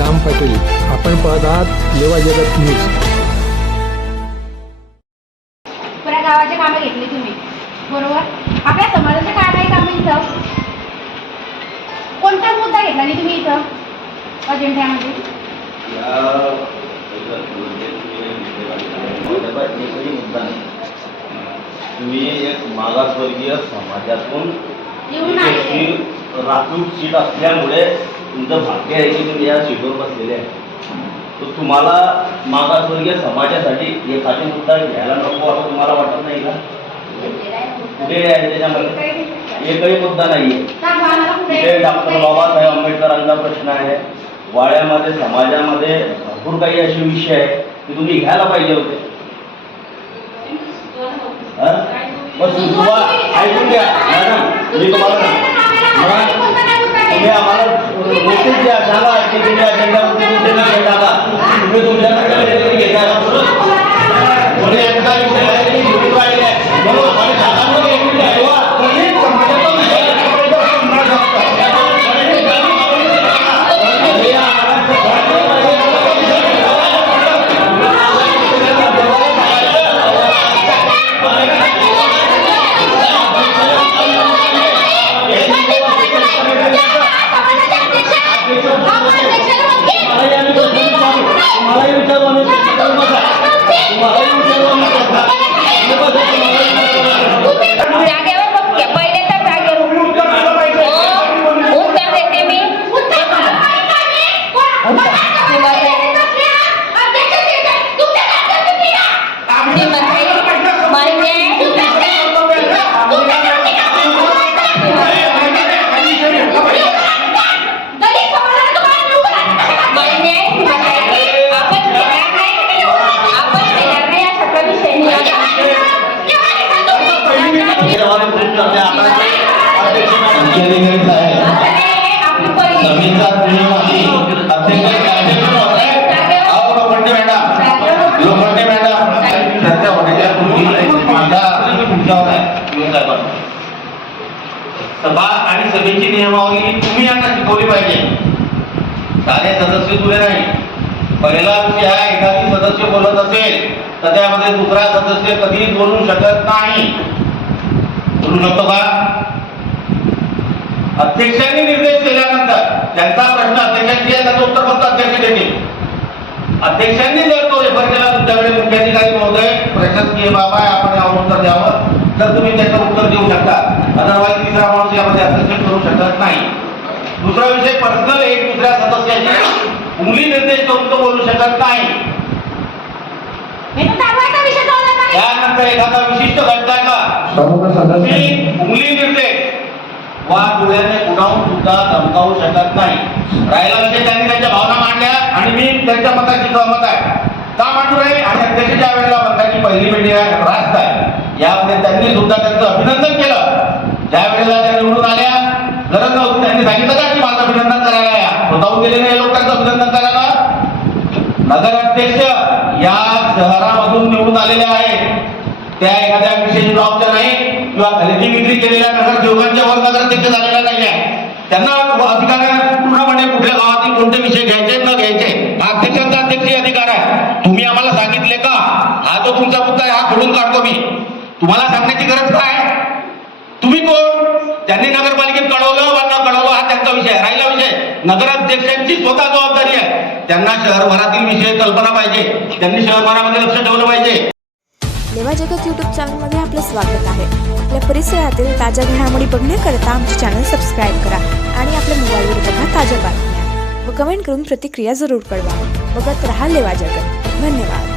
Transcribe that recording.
श्याम पाटील. आपण पाहत आहात लेवा जगत न्यूज. पुऱ्या गावाची कामं घेतली तुम्ही, बरोबर. आपल्या समाजाचे काय काय कामं इथं, कोणता मुद्दा घेतला नाही तुम्ही इथं अजेंड्यामध्ये? तुम्ही एक मागासवर्गीय समाजातून येऊन आले. राखीव सीट असल्यामुळे तुमचं भाग्य आहे की तुम्ही या सीटवर बसलेले आहे. तर तुम्हाला मागासवर्गीय समाजासाठी एखादी मुद्दा घ्यायला नको असं तुम्हाला वाटत नाही का? कुठे आहे त्याच्यामध्ये? एकही मुद्दा नाही आहे. तिथे डॉक्टर बाबासाहेब आंबेडकरांचा प्रश्न आहे. वाड्यामध्ये समाजामध्ये भरपूर काही असे विषय आहेत की तुम्ही घ्यायला पाहिजे होते. बस ऐकून घ्या मॅडम, मी तुम्हाला तुम्ही आम्हाला नोटीस द्या, सांगा की तुम्ही अजेंडावरती तुमचे विषय टाका. तुम्ही तुमच्याकडे घेता सभा आणि सभेची नियमावली तुम्ही यांना शिकवली पाहिजे. सारे सदस्य तुले नाही. पहिला विषय हा, एखादी सदस्य बोलत असेल तर त्यामध्ये दुसरा सदस्य कधीही बोलू शकत नाही. बोलू शकतो का? अध्यक्षांनी निर्देश केल्यानंतर त्यांचा प्रश्न अध्यक्षांची आहे, त्याचं उत्तर फक्त अध्यक्ष देतील. अध्यक्षांनी जर तो रेफर केला तुमच्याकडे, मुख्याधिकारी महोदय प्रशासकीय बाब आहे, आपण यावर उत्तर द्यावं, तर तुम्ही त्याचं उत्तर देऊ शकता. अदरवाईज तिसरा माणूस यामध्ये हस्तक्षेप करू शकत नाही. दुसरा विषय, पर्सनल एक दुसऱ्या सदस्याची उंगली निर्देश करून तो बोलू शकत नाही. त्यानंतर एखादा विशिष्ट घटना का उंगली निर्देश वा डोळ्याने उडावून सुद्धा धमकावू शकत नाही. राहिला विषय, त्यांनी त्यांच्या भावना मांडल्या आणि मी त्यांच्या मताशी सहमत आहे. का मांडू नये? आणि अध्यक्ष ज्या वेळेला बंधाची पहिली मीटिंग आहे, रास्त आहे, यामध्ये त्यांनी सुद्धा त्यांचं अभिनंदन केलं. ज्या वेळेला त्या निवडून आल्या, गरज नव्हती, त्यांनी सांगितलं का की माझं अभिनंदन करायला या. स्वतःहून गेले नाही लोकांचं अभिनंदन करायला. नगराध्यक्ष या शहरामधून निवडून आलेले आहेत, त्या एखाद्या विशेष जबाबदार नाही किंवा खरेदी विक्री केलेल्या नगरसेवकांच्या वर नगराध्यक्ष झालेला नाही आहे. त्यांना अधिकार आहे पूर्णपणे कुठल्या गावातील कोणते विषय घ्यायचे न घ्यायचे, हा अध्यक्षांचा अध्यक्षीय अधिकार आहे. तुम्ही आम्हाला सांगितले का हा जो तुमचा मुद्दा आहे हा खोडून काढतो मी? तुम्हाला सांगण्याची गरज काय? तुम्ही कोण? त्यांनी नगरपालिकेत कळवलं वा न कळवलं हा त्यांचा विषय आहे. राहिला विषय, नगराध्यक्षांची स्वतः जबाबदारी आहे. त्यांना शहरभरातील विषय कल्पना पाहिजे, त्यांनी शहरभरामध्ये लक्ष ठेवलं पाहिजे. लेवा जगत यूट्यूब चॅनलमध्ये आपलं स्वागत आहे. आपल्या परिसरातील ताज्या घडामोडी बघण्याकरता आमचे चॅनल सबस्क्राईब करा आणि आपल्या मोबाईलवर बघा ताज्या बातम्या व कमेंट करून प्रतिक्रिया जरूर कळवा. बघत रहा लेवा जगत. धन्यवाद.